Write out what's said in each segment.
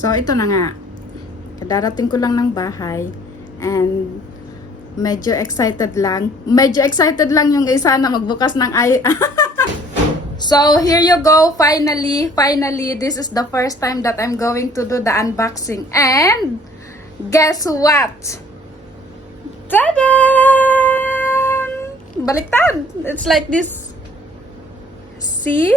So, ito na nga. Kadarating ko lang ng bahay. And, medyo excited lang. Medyo excited lang yung isa na magbukas ng So, here you go. Finally, this is the first time that I'm going to do the unboxing. And, guess what? Tada! Baliktad! It's like this. See?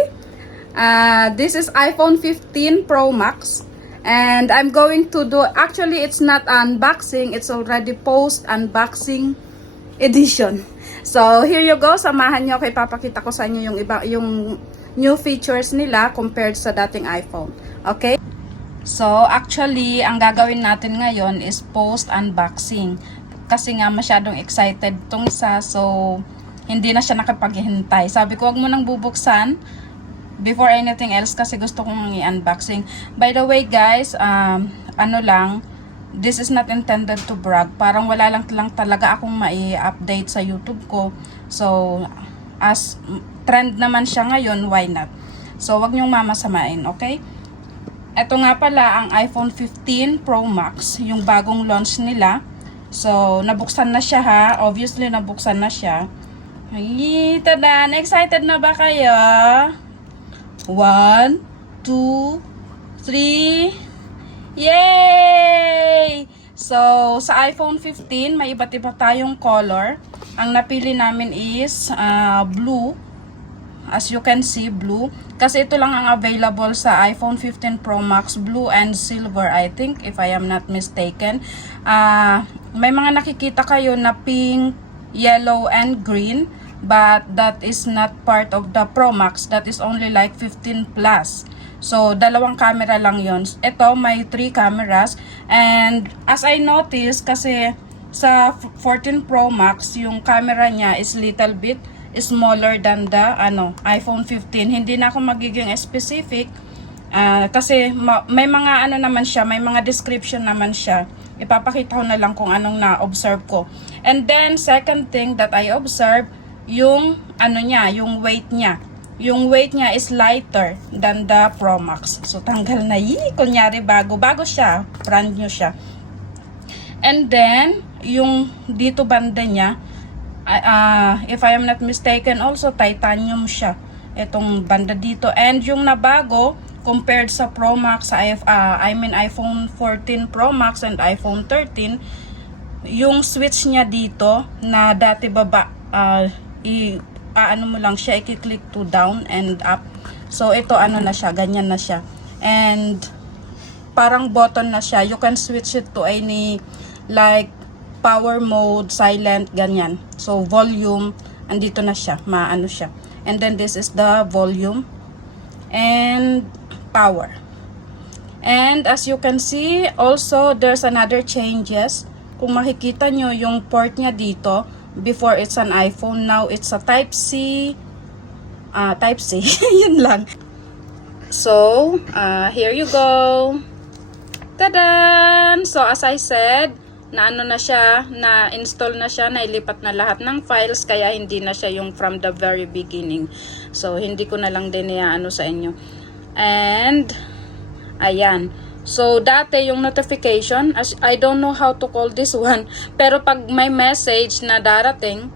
This is iPhone 15 Pro Max. And I'm going to do, actually it's not unboxing, it's already post-unboxing edition. So, here you go. Samahan nyo ako, ipapakita ko sa inyo yung new features nila compared sa dating iPhone. Okay? So, actually, ang gagawin natin ngayon is post-unboxing. Kasi nga masyadong excited tong isa, so hindi na siya nakapaghintay. Sabi ko, wag mo nang bubuksan before anything else kasi gusto kong i-unboxing. By the way guys, this is not intended to brag. Parang wala lang talaga akong mai-update sa YouTube ko. So, as trend naman siya ngayon, why not? So, wag niyong mamasamain, okay? Ito nga pala ang iPhone 15 Pro Max, yung bagong launch nila. So, nabuksan na siya ha. Obviously, nabuksan na siya. Ay, tadan! Excited na ba kayo? 1, 2, 3. Yay! So, sa iPhone 15, may iba't iba tayong color. Ang napili namin is blue. As you can see, blue. Kasi ito lang ang available sa iPhone 15 Pro Max, blue and silver, I think, if I am not mistaken. May mga nakikita kayo na pink, yellow, and green. But that is not part of the Pro Max. That is only like 15 plus. So, dalawang camera lang yon. Ito, may 3 cameras. And as I noticed, kasi sa 14 Pro Max, yung camera niya is little bit smaller than the iPhone 15. Hindi na ako magiging specific. Kasi may mga naman siya, may mga description naman siya. Ipapakita ko na lang kung anong na-observe ko. And then, second thing that I observed, yung yung weight niya. Yung weight niya is lighter than the Pro Max. So, tanggal na kunyari bago siya, brand new siya. And then, yung dito banda niya, if I am not mistaken, also titanium siya. Itong banda dito. And yung nabago, compared sa Pro Max, iPhone 14 Pro Max and iPhone 13, yung switch niya dito, na dati baba, mo lang siya, i-click to down and up. So, ito na siya, ganyan na siya. And, parang button na siya. You can switch it to any, like, power mode, silent, ganyan. So, volume, andito na siya, siya. And then, this is the volume. And, power. And, as you can see, also, there's another changes. Kung makikita nyo, yung port niya dito, before it's an iPhone, now it's a Type-C. Type-C. Yun lang. So, here you go. Tadan! So, as I said, na siya, na-install na siya, nailipat na lahat ng files, kaya hindi na siya yung from the very beginning. So, hindi ko na lang din sa inyo. And, ayan. So, dati yung notification, I don't know how to call this one, pero pag may message na darating,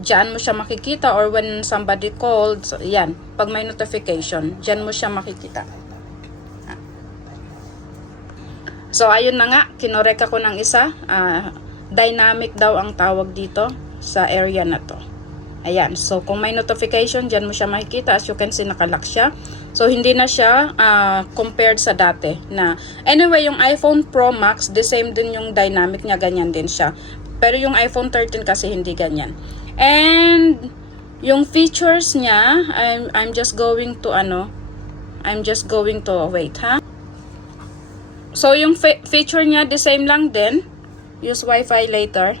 dyan mo siya makikita, or when somebody called, so, yan, pag may notification, dyan mo siya makikita. So, ayun na nga, kinorek ako ng isa, dynamic daw ang tawag dito sa area na to. Ayan, so kung may notification, dyan mo siya makikita. As you can see, nakalock siya. So, hindi na siya compared sa dati. Anyway, yung iPhone Pro Max, the same din yung dynamic niya, ganyan din siya. Pero yung iPhone 13 kasi hindi ganyan. And, yung features niya, I'm just going to, wait, ha? So, yung feature niya, the same lang din. Use Wi-Fi later.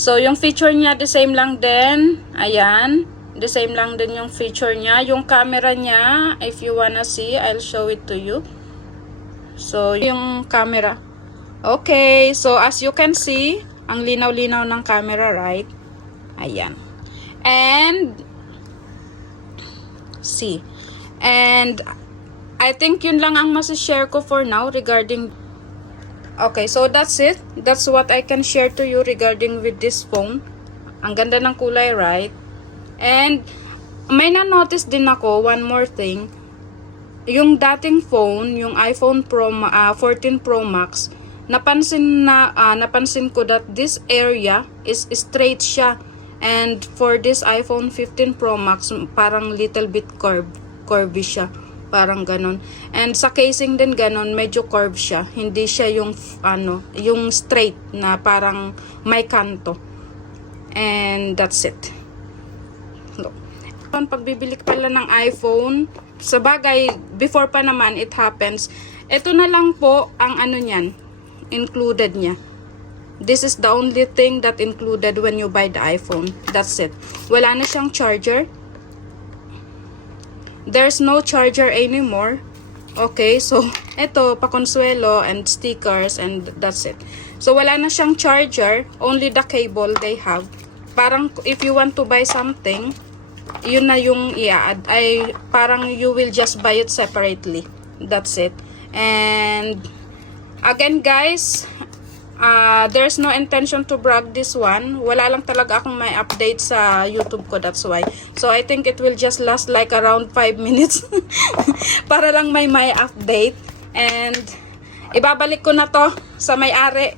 So, yung feature niya, the same lang din. Ayan. The same lang din yung feature niya. Yung camera niya, if you wanna see, I'll show it to you. So, yung camera. Okay. So, as you can see, ang linaw-linaw ng camera, right? Ayan. And, see. And, I think yun lang ang masishare ko for now regarding. Okay, so that's it. That's what I can share to you regarding with this phone. Ang ganda ng kulay, right? And may na-notice din ako, one more thing. Yung dating phone, yung iPhone 14 Pro Max, napansin ko that this area is straight siya. And for this iPhone 15 Pro Max, parang little bit curvy siya. Parang ganon. And sa casing din ganon, medyo curve siya. Hindi siya yung yung straight na parang may kanto. And that's it. Look. Pagbibili pala ng iPhone, sa bagay, before pa naman it happens, ito na lang po ang niyan, included niya. This is the only thing that included when you buy the iPhone. That's it. Wala na siyang charger. There's no charger anymore. Okay, so ito, pa-consuelo and stickers and that's it. So wala na siyang charger, only the cable they have. Parang if you want to buy something, yun na yung i-add. Ay parang you will just buy it separately. That's it. And again guys, there's no intention to brag this one. Wala lang talaga akong may update sa YouTube ko, that's why. So I think it will just last like around 5 minutes para lang may update. And ibabalik ko na to sa may-ari.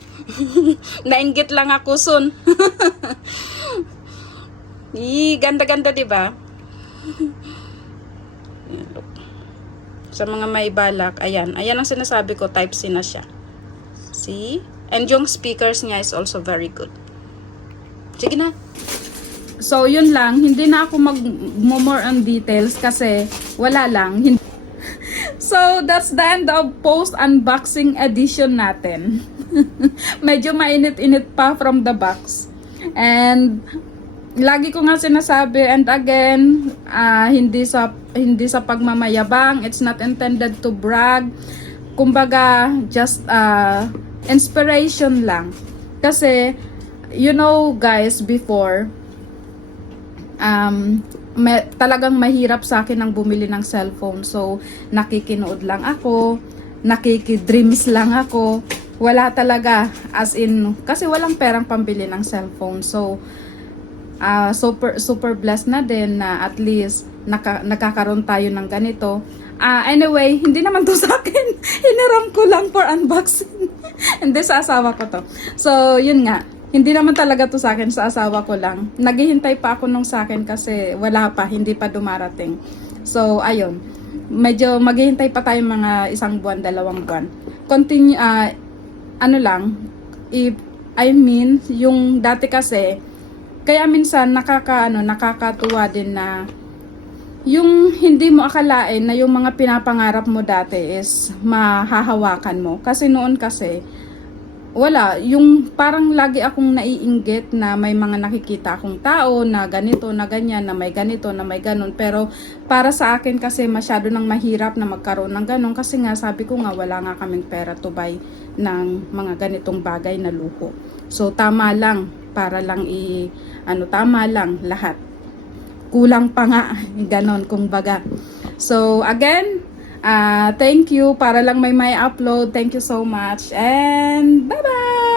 Nainggit lang ako soon. Ganda-ganda, diba? Sa mga may balak, ayan ang sinasabi ko, type C na siya. See? And yung speakers niya is also very good. Sige na. So, yun lang. Hindi na ako mag-more on details kasi wala lang. So, that's the end of post-unboxing edition natin. Medyo mainit-init pa from the box. And lagi ko nga sinasabi, and again, hindi sa pagmamayabang. It's not intended to brag. Kumbaga, just inspiration lang. Kasi, you know guys, before, talagang mahirap sa akin ang bumili ng cellphone. So, nakikinood lang ako, nakikidreams lang ako. Wala talaga, as in, kasi walang perang pambili ng cellphone. So, super blessed na din na at least nakakaroon tayo ng ganito. Anyway, hindi naman to sa akin. Hiniram ko lang for unboxing. Hindi, sa asawa ko to. So, yun nga. Hindi naman talaga to sa akin, sa asawa ko lang. Naghihintay pa ako nung sa akin kasi wala pa, hindi pa dumarating. So, ayun. Medyo maghihintay pa tayo mga 1 buwan, 2 buwan. Continue, yung dati kasi, kaya minsan nakakatuwa din na yung hindi mo akalain na yung mga pinapangarap mo dati is mahahawakan mo. Kasi noon kasi, wala. Yung parang lagi akong naiinggit na may mga nakikita akong tao na ganito, na ganyan, na may ganito, na may ganon. Pero para sa akin kasi masyado nang mahirap na magkaroon ng ganon. Kasi nga sabi ko nga wala nga kaming pera to buy ng mga ganitong bagay na luho. So tama lang, para lang tama lang lahat. Kulang pa nga, ganon kumbaga. So again, thank you, para lang may upload. Thank you so much and bye bye.